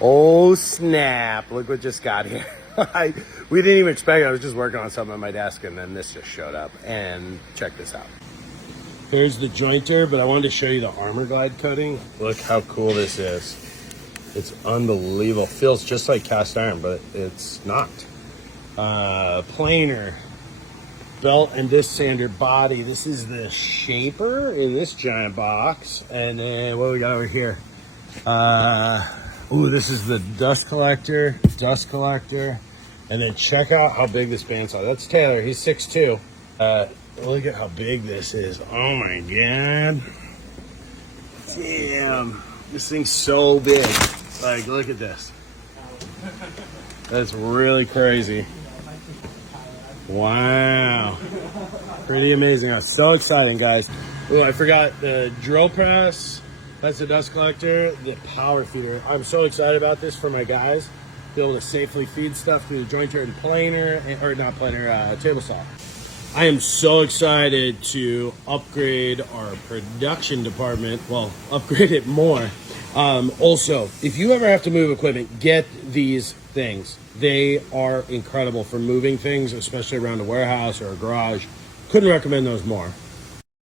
Oh snap, look what just got here. We didn't even expect it. I was just working on something on my desk and then this just showed up. And check this out. Here's the jointer, but I wanted to show you the armor glide coating. Look how cool this is. It's unbelievable. Feels just like cast iron, but it's not. Planer, belt and disc sander body. This is the shaper in this giant box. And then what we got over here? Ooh, this is the dust collector. And then check out how big this bandsaw. That's Taylor, he's 6'2". Look at how big this is. Oh my God. Damn, this thing's so big. Like, look at this. That's really crazy. Wow. Pretty amazing. I'm so exciting, guys. Oh, I forgot the drill press. That's the dust collector, the power feeder. I'm so excited about this for my guys. Be able to safely feed stuff through the jointer and planer, or not planer, table saw. I am so excited to upgrade our production department. Well, upgrade it more. Also, if you ever have to move equipment, get these things. They are incredible for moving things, especially around a warehouse or a garage. Couldn't recommend those more.